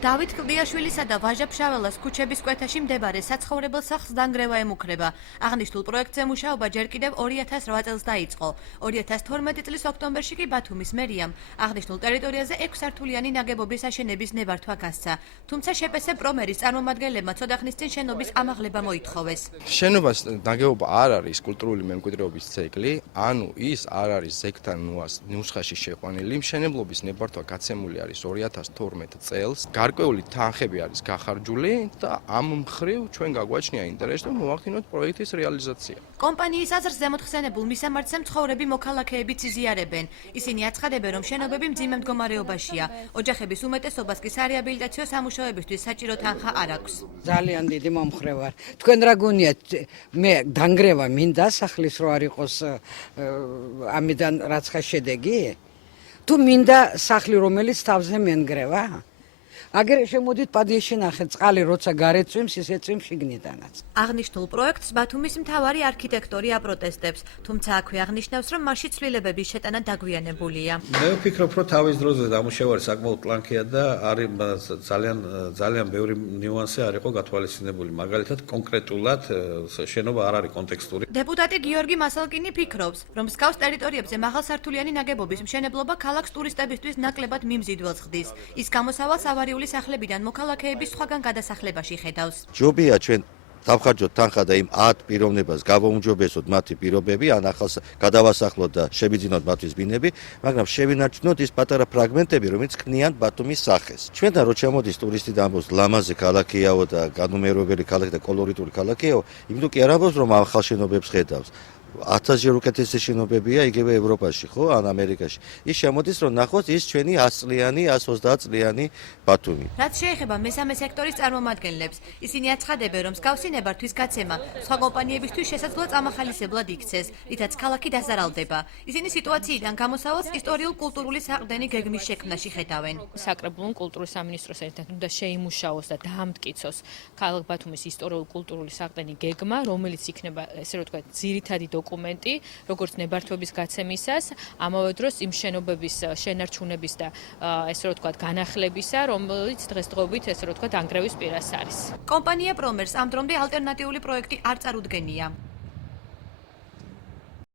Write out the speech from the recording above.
დავით კლდიაშვილისა და ვაჟა ფშაველას ქუჩების კვეთაში მდებარე საცხოვრებელ სახლს დანგრევა ემუქრება. აღნიშნულ პროექტზე მუშაობა ჯერ კიდევ 2008 წელს დაიწყო. 2012 წლის ოქტომბერში კი ბათუმის მერიამ აღნიშნულ ტერიტორიაზე 6 სართულიანი ნაგებობის აშენების ნებართვა გასცა. თუმცა შეპესე პრომერის წარმომადგენლებმა ცოტა ხნის წინ შენობის ამაღლება მოითხოვეს. შენობას ნაგებობა არ არის კულტურული მემკვიდრეობის ძეგლი, ანუ ის არ არის ზეგთან ნუსხაში შეყვანილი. მშენებლობის ნებართვა გაცემული არის 2012 წელს. გარკვეული თანხები არის გახარჯული და ამ მხრივ ჩვენ გაგვაჩნია ინტერესი რომ მოვახდინოთ პროექტის რეალიზაცია. კომპანიის აზრს ზემოთხსენებულ მისამართზე მცხოვრები მოქალაქეებიც იზიარებენ. ისინი აცხადებენ, რომ შენობები მძიმე მდგომარეობაშია. ოჯახების უმეტესობას კი სარეაბილიტაციო სამუშაოებისთვის საჭირო თანხა არ აქვს. ძალიან დიდი მომხრე ვარ. თქვენ რა გონიათ, მე დანგრევა მინდა სახლის რო არ იყოს ამიდან რაც ხა შედეგი? თუ მინდა სახლი რომელიც თავზე მენგრევა? აგერ შემოდით პადიაში ნახეთ, წყალი როცა გარეთ წვიმს, ისე წვიმს შიგნიდანაც. აღნიშნულ პროექტს ბათუმის მთავარი არქიტექტორი აპროტესტებს, თუმცა აქვე აღნიშნავს, რომ მასში ცვლილებების შეტანა დაგვიანებულია. მე ვფიქრობ, რომ თავის დროზე დამუშავარი საკმაოდ ტლანქია და არის ძალიან ბევრი ნიუანსი არ იყო გათვალისწინებული. მაგალითად, კონკრეტულად შენობა არ არის კონტექსტური. დეპუტატი გიორგი მასალკინი ფიქრობს, რომ მსგავს ტერიტორიებზე მაღალსართულიანი ნაგებობის მშენებლობა ქალაქს ტურისტებისთვის ნაკლებად მიმზიდველს ხდის. ის გამოსავალს ავარიული სახლებიდან მოქალაქეების სხვაგან გადასახლებაში ხედავს. ჯობია ჩვენ დავხარჯოთ თანხა და იმ 10 პიროვნებას გავაუმჯობესოთ მათი პირობები, ან ახალს გადავასახლოთ და შევიძინოთ მათთვის ბინები, მაგრამ შევინარჩუნოთ ის პატარა ფრაგმენტები, რომელიც ქმნიან ბათუმის სახეს. ჩვენთან რო ჩამოდის ტურისტი და ამბობს ლამაზი ქალაქიაო და განუმეორებელი ქალაქი და კოლორიტული ქალაქიაო, იმიტომ კი არ ამბობს რომ ახალ შენობებს ხედავს. 1000-ჯერ უკეთესი შენობებია იგივე ევროპაში, ხო, ან ამერიკაში. ის შემოდის რომ ნახოს ის ჩვენი 100 წლიანი, 130 წლიანი ბათუმი. რაც შეეხება მესამე სექტორის წარმომადგენლებს, ისინი აცხადებენ, რომ მსგავსი ნებართვის გაცემა სხვა კომპანიებისთვის შესაძლოა წამახალისებლად იქცეს, რითაც ქალაქი დაზარალდება. ისინი სიტუაციიდან გამოსავალს ისტორიულ-კულტურული საყრდენი გეგმის შექმნაში ხედავენ. საკრებულო კულტურის სამინისტროს ერთად უნდა შეიმუშაოს და დაამტკიცოს ქალაქ ბათუმის ისტორიულ-კულტურული საყრდენი გეგმა, რომელიც იქნება, ესე რომ ვთქვათ, ძირითადი დოკუმენტი, როგორც ნებართვების გაცემისას, ამავე დროს იმ შენობების შენარჩუნების და ესე რომ ვთქვათ, განახლებისა, რომელიც დღესდღეობით ესე რომ ვთქვათ, ანგრევის პირას არის. კომპანია პრომერს ამ დრომდე ალტერნატიული პროექტი არ წარუდგენია.